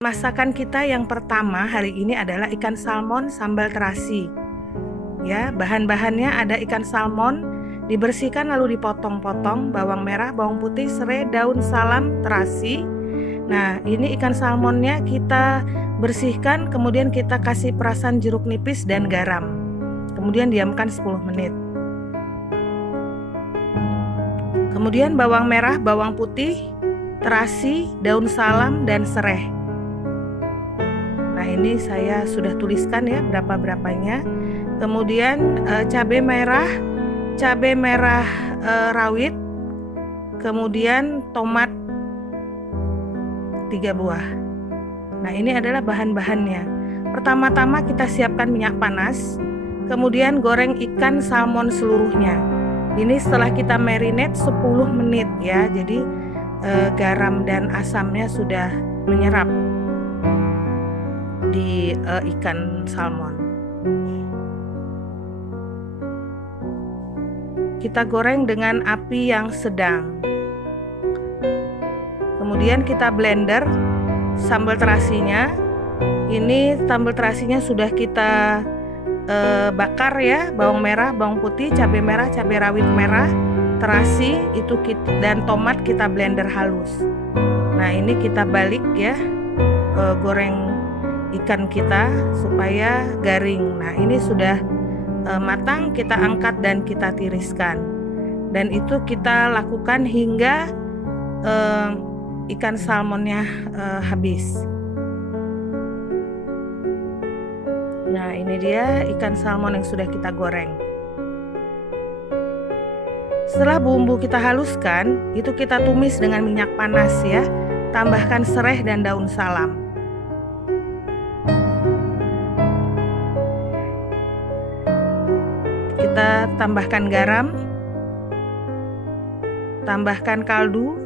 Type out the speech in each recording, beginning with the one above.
Masakan kita yang pertama hari ini adalah ikan salmon sambal terasi. Ya, bahan-bahannya ada ikan salmon dibersihkan lalu dipotong-potong, bawang merah, bawang putih, serai, daun salam, terasi. Nah, ini ikan salmonnya kita bersihkan, kemudian kita kasih perasan jeruk nipis dan garam. Kemudian diamkan 10 menit. Kemudian bawang merah, bawang putih, terasi, daun salam, dan serai. Nah, ini saya sudah tuliskan ya berapa-berapanya. Kemudian cabai merah rawit, kemudian tomat 3 buah. Nah, ini adalah bahan-bahannya. Pertama-tama kita siapkan minyak panas, kemudian goreng ikan salmon seluruhnya. Ini setelah kita marinate 10 menit ya. Jadi garam dan asamnya sudah menyerap di ikan salmon. Kita goreng dengan api yang sedang. Kemudian kita blender sambal terasinya. Ini sambal terasinya sudah kita bakar ya, bawang merah, bawang putih, cabai merah, cabai rawit merah, terasi itu dan tomat kita blender halus. Nah, ini kita balik ya, goreng ikan kita supaya garing. Nah, ini sudah matang, kita angkat dan kita tiriskan. Dan itu kita lakukan hingga ikan salmonnya habis. Nah, ini dia ikan salmon yang sudah kita goreng. Setelah bumbu kita haluskan, itu kita tumis dengan minyak panas ya. Tambahkan serai dan daun salam. Kita tambahkan garam, tambahkan kaldu,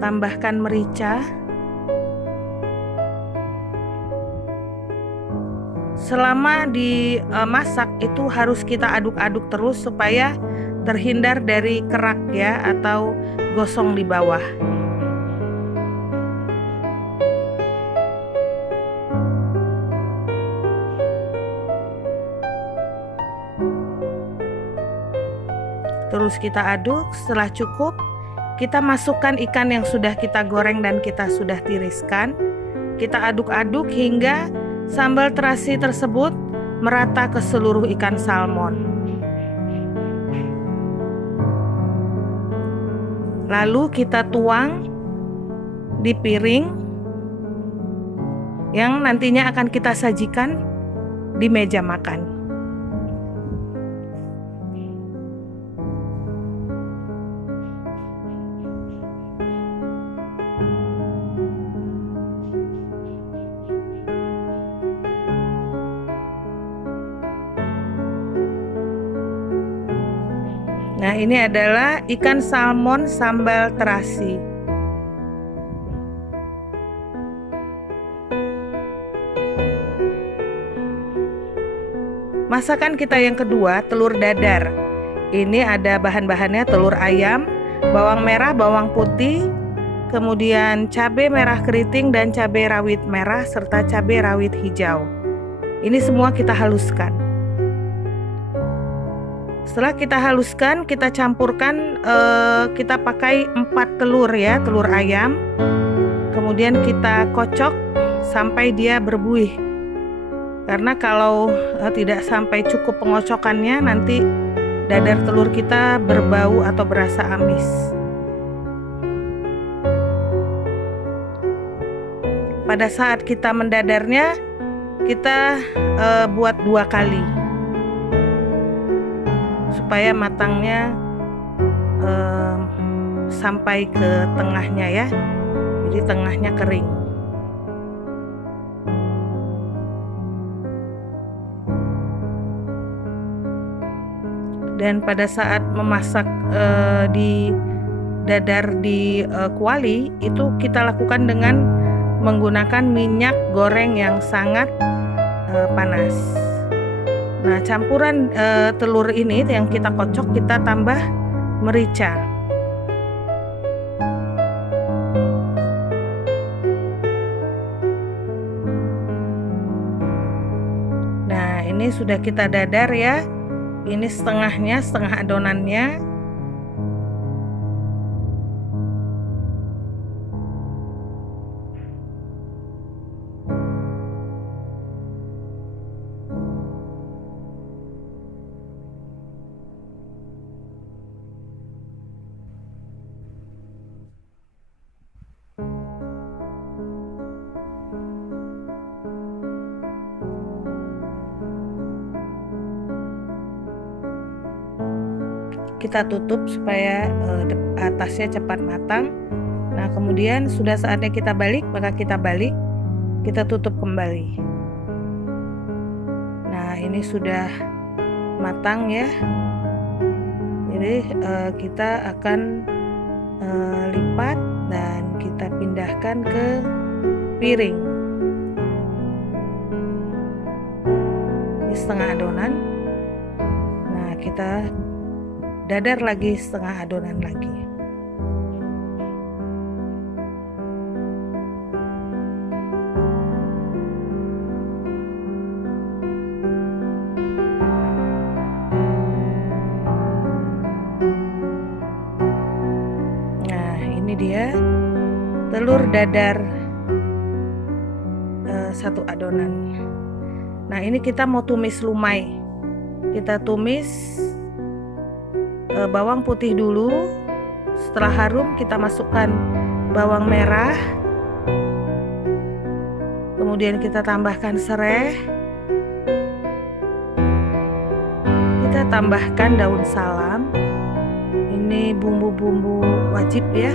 tambahkan merica. Selama dimasak itu harus kita aduk-aduk terus supaya terhindar dari kerak ya atau gosong di bawah. Terus kita aduk, setelah cukup kita masukkan ikan yang sudah kita goreng dan kita sudah tiriskan. Kita aduk-aduk hingga sambal terasi tersebut merata ke seluruh ikan salmon. Lalu kita tuang di piring yang nantinya akan kita sajikan di meja makan. Nah, ini adalah ikan salmon sambal terasi. Masakan kita yang kedua, telur dadar. Ini ada bahan-bahannya: telur ayam, bawang merah, bawang putih, kemudian cabai merah keriting dan cabai rawit merah serta cabai rawit hijau. Ini semua kita haluskan. Setelah kita haluskan, kita campurkan, kita pakai 4 telur ya, telur ayam. Kemudian kita kocok sampai dia berbuih. Karena kalau tidak sampai cukup pengocokannya, nanti dadar telur kita berbau atau berasa amis. Pada saat kita mendadarnya, kita buat 2 kali. Supaya matangnya sampai ke tengahnya ya, jadi tengahnya kering. Dan pada saat memasak di dadar di kuali itu kita lakukan dengan menggunakan minyak goreng yang sangat panas. Nah, campuran telur ini yang kita kocok, kita tambah merica. ini sudah kita dadar ya. Ini setengahnya, setengah adonannya. Kita tutup supaya atasnya cepat matang. Nah, kemudian sudah saatnya kita balik, maka kita balik, kita tutup kembali. Nah, ini sudah matang ya. Jadi kita akan lipat dan kita pindahkan ke piring. Ini setengah adonan. Nah, kita dadar lagi setengah adonan lagi. Nah, ini dia telur dadar satu adonan. Nah, ini kita mau tumis lumai. Kita tumis bawang putih dulu. Setelah harum kita masukkan bawang merah, kemudian kita tambahkan serai, kita tambahkan daun salam. Ini bumbu-bumbu wajib ya.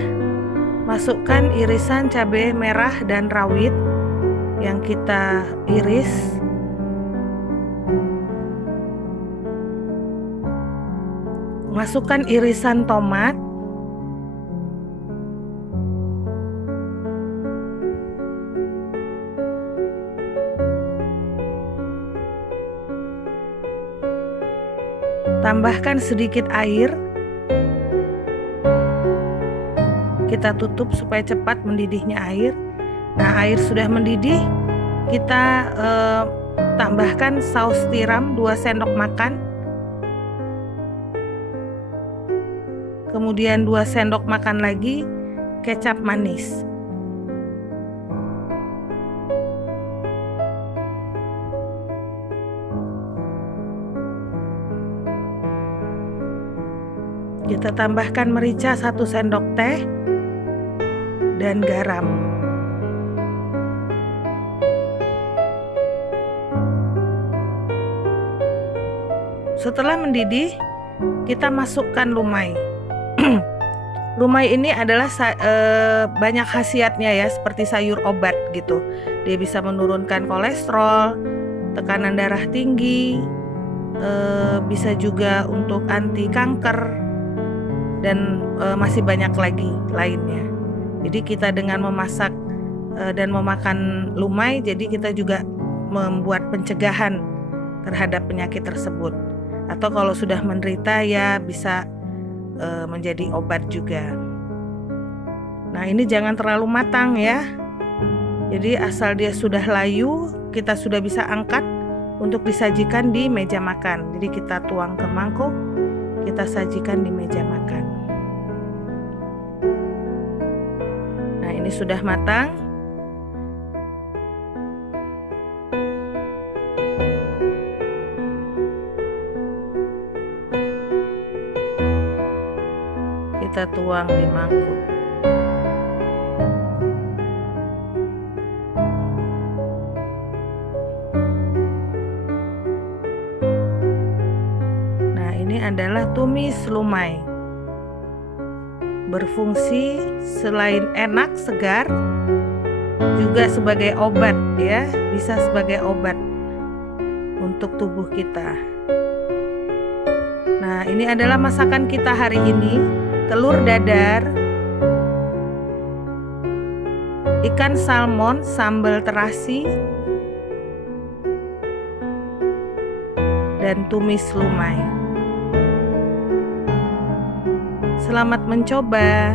Masukkan irisan cabai merah dan rawit yang kita iris. Masukkan irisan tomat. Tambahkan sedikit air. Kita tutup supaya cepat mendidihnya air. Nah, air sudah mendidih. Kita tambahkan saus tiram 2 sendok makan. Kemudian 2 sendok makan lagi kecap manis. Kita tambahkan merica 1 sendok teh dan garam. Setelah mendidih, kita masukkan lumai. Lumai ini adalah banyak khasiatnya ya, seperti sayur obat gitu. Dia bisa menurunkan kolesterol, tekanan darah tinggi, bisa juga untuk anti kanker, dan masih banyak lagi lainnya. Jadi kita dengan memasak dan memakan lumai, jadi kita juga membuat pencegahan terhadap penyakit tersebut. Atau kalau sudah menderita ya bisa menjadi obat juga. Nah, ini jangan terlalu matang ya. Jadi asal dia sudah layu, kita sudah bisa angkat untuk disajikan di meja makan. Jadi kita tuang ke mangkuk, kita sajikan di meja makan. Nah, ini sudah matang. Kita tuang di mangkuk. Nah, ini adalah tumis lumai. Berfungsi selain enak, segar, juga sebagai obat ya, bisa sebagai obat untuk tubuh kita. Nah, ini adalah masakan kita hari ini. Telur dadar, ikan salmon sambal terasi, dan tumis lumai. Selamat mencoba.